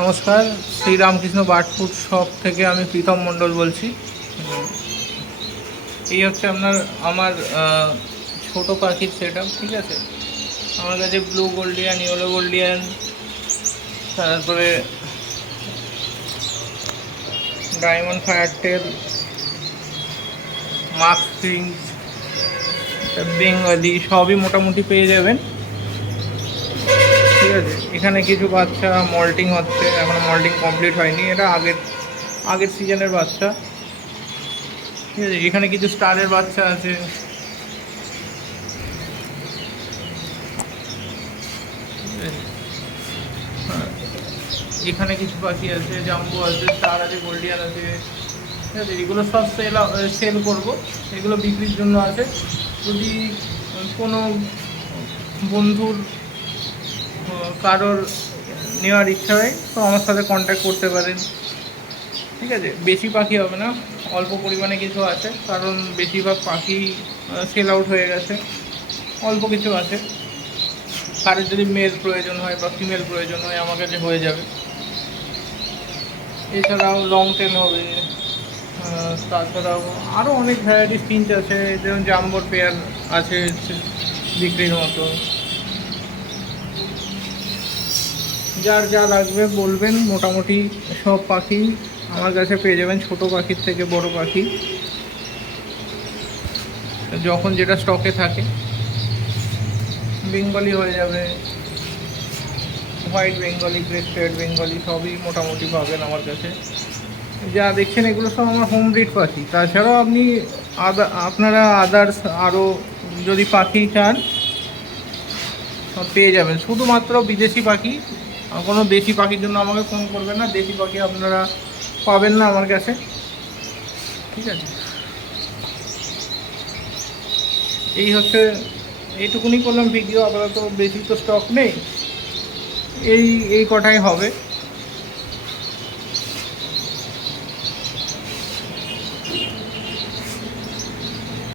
নমস্কার, Sri Ramakrishna bird food shop থেকে আমি প্রীতম মণ্ডল বলছি। এই হচ্ছে আমার ছোট পাখির সেট আপ। ঠিক আছে, আমার কাছে ব্লু গোল্ডিয়ান, ইয়েলো গোল্ডিয়ান, তারপরে diamond firetail, mask Finch, Bengali সবই মোটামুটি পেয়ে যাবেন। ঠিক আছে, এখানে কিছু বাচ্চা মল্টিং হচ্ছে, এখনো মল্টিং কমপ্লিট হয়নি, এটা আগের সিজনের বাচ্চা। ঠিক আছে, এখানে কিছু স্টারের বাচ্চা আছে। এখানে কিছু পাখি আছে, জাম্বো আছে, স্টার আছে, গোল্ডিয়ান আছে। ঠিক আছে, এগুলো সব সেল করব, এগুলো বিক্রির জন্য আছে। যদি কোনো বন্ধুর কারোর নেওয়ার ইচ্ছা হয় তো আমার সাথে কন্ট্যাক্ট করতে পারেন। ঠিক আছে, বেশি পাখি হবে না, অল্প পরিমাণে কিছু আছে, কারণ বেশিরভাগ পাখি সেল আউট হয়ে গেছে। অল্প কিছু আছে, কারোর যদি মেল প্রয়োজন হয় বা ফিমেল প্রয়োজন হয় আমার কাছে হয়ে যাবে। এছাড়াও লং টেল হবে, তাছাড়াও আরও অনেক ভ্যারাইটি ফিঞ্চ আছে, যেমন জাম্বোর পেয়ার আছে বিক্রির মতো। যার যা লাগবে বলবেন, মোটামুটি সব পাখি আমার কাছে পেয়ে যাবেন, ছোট পাখির থেকে বড় পাখি, যখন যেটা স্টকে থাকে। বেঙ্গলি হয়ে যাবে, হোয়াইট বেঙ্গলি, ক্রেস্টেড বেঙ্গলি সবই মোটামুটি পাবেন আমার কাছে। যা দেখছেন এগুলো সব আমার হোম ব্রিড পাখি। তাছাড়াও আপনারা আদার্স আরও যদি পাখি চান সব পেয়ে যাবেন, শুধুমাত্র বিদেশি পাখি। কোনো দেশি পাখির জন্য আমাকে ফোন করবেন না, দেশি পাখি আপনারা পাবেন না আমার কাছে। ঠিক আছে, এই হচ্ছে, এইটুকুনি করলাম ভিডিও। আপাতত বেশি তো স্টক নেই, এই কটাই হবে।